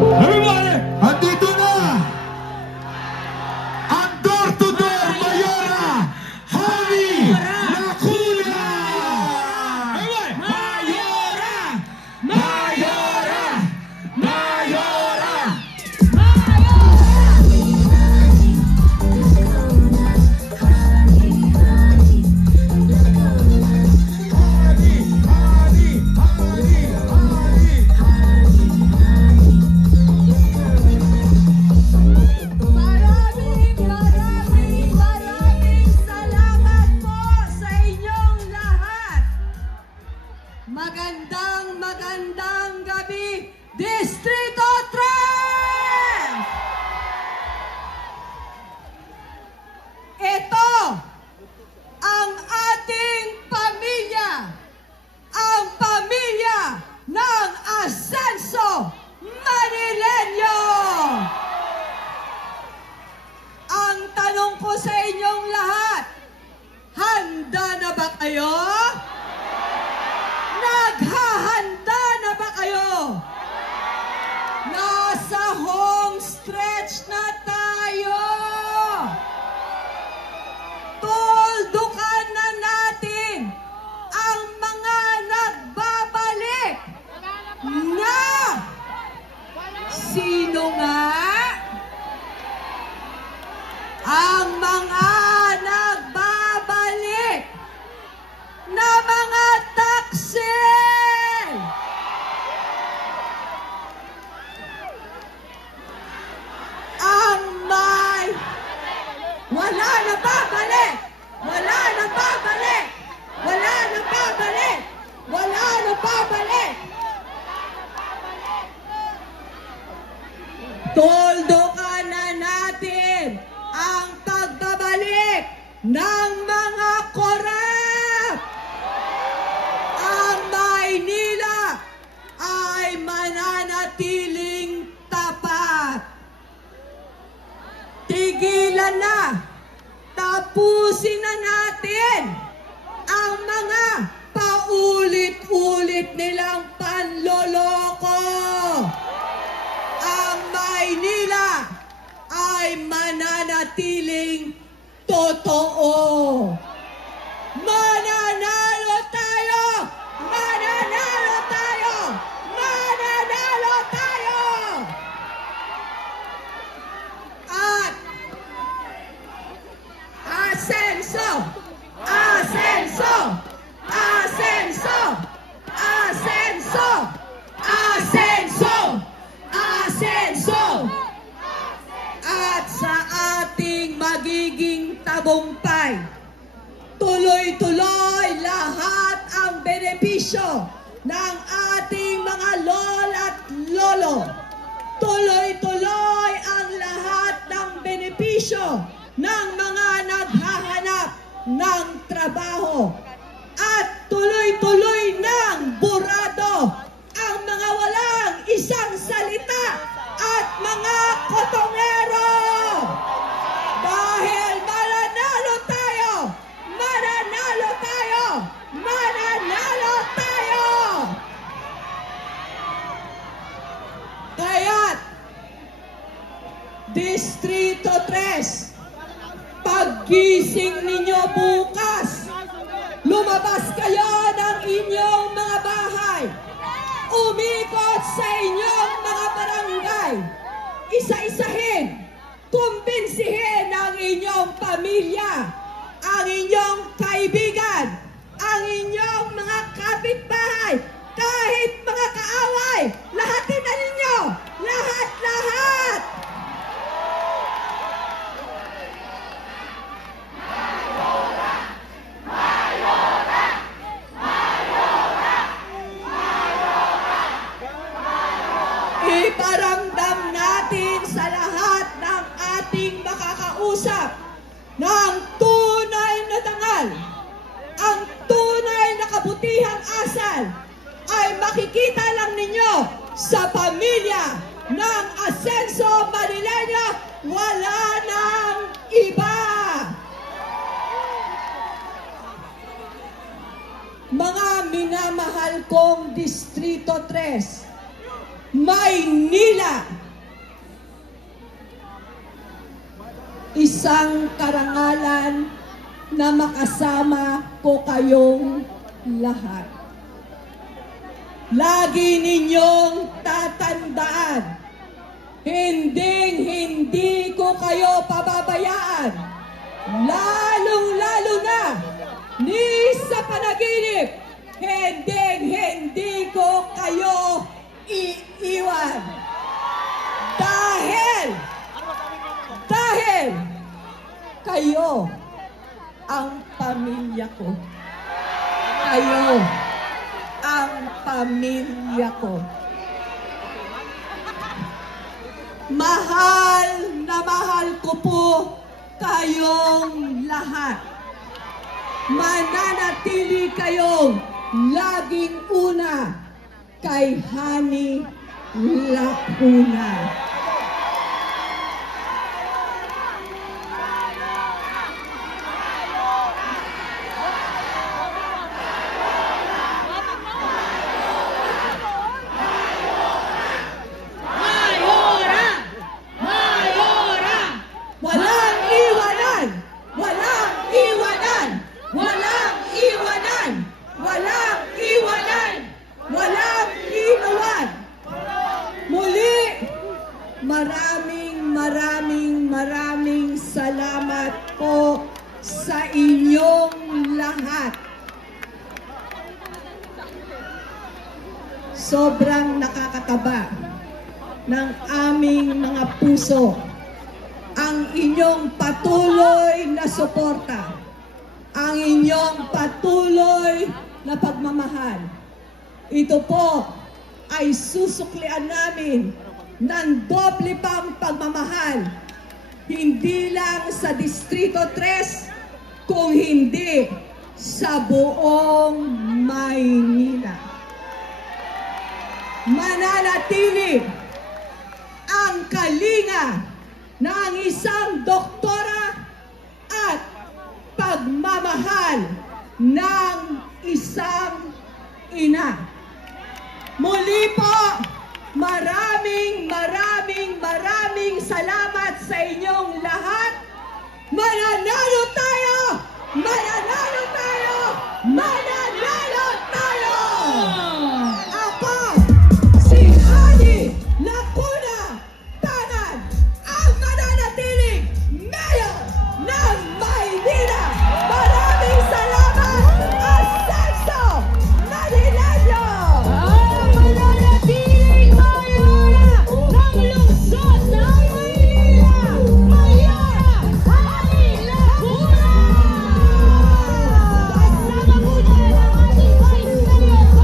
Everybody! Andito na! Ang door-to-door Mayora! Javi Lacuna! Mayora! Mayora! Mayora! Maraming salamat po sa inyong lahat. Magandang gabi, Distrito 3! Ito ang ating pamilya, ang pamilya ng Asenso Manileño. Ang tanong ko sa inyong lahat, handa na ba kayo? Naghahanda na ba kayo? Nasa home stretch na tayo. Tuldukan na natin ang mga nagbabalik na sino nga? Ang mga nagbabalik na mga taksil. Ang may wala na babalik. Wala na babalik. Wala na babalik. Wala na babalik. Tuldukan na natin ang pagbabalik ng mga korap. Ang Maynila ay mananatiling tapat. Tigilan na, tapusin na natin ang mga paulit-ulit nilang panloloko. Ang Maynila ay mananatiling totoo. Mananalo tayo! Mananalo tayo! Mananalo tayo! At Asenso! Asenso! Asenso! Asenso! Asenso! Asenso! At sa ating magiging tagumpay, tuloy-tuloy lahat ang benepisyo ng ating mga lol at lolo. Tuloy-tuloy ang lahat ng benepisyo ng mga naghahanap ng trabaho. At tuloy-tuloy ng burado ang mga walang isang salita at mga kotongero. Dahil mananalo tayo! Mananalo tayo! Mananalo tayo! Kaya't Distrito 3, paggising ninyo bukas, lumabas kayo ng inyong mga bahay, umikot sa inyong mga barangay, isa-isahin, kumbinsihin ang inyong pamilya, ang inyong kaibigan, ang inyong mga kapitbahay, kahit mga kaaway, lahatin na ninyo, lahat-lahat! Iparamdam natin sa lahat ng ating makakausap ng tunay na dangal. Ang tunay na kabutihang asal ay makikita lang ninyo sa pamilya ng Asenso Manileño. Wala nang iba. Mga minamahal kong Distrito 3, Maynila. Isang karangalan na makasama ko kayong lahat. Lagi ninyong tatandaan, hindi ko kayo pababayaan. Lalong-lalo na ni sa panaginip, hindi ko kayo iiwan. Dahil kayo ang pamilya ko. Kayo ang pamilya ko. Mahal na mahal ko po kayong lahat. Mananatili kayong laging una kay Hani Lacuna. Maraming salamat po sa inyong lahat. Sobrang nakakataba ng aming mga puso ang inyong patuloy na suporta, ang inyong patuloy na pagmamahal. Ito po ay susuklian namin ng doble pang pagmamahal, hindi lang sa Distrito 3, kung hindi sa buong Maynila. Mananatili ang kalinga ng isang doktora at pagmamahal ng isang ina. Muli po, maraming salamat sa inyong lahat. Mananalo tayo!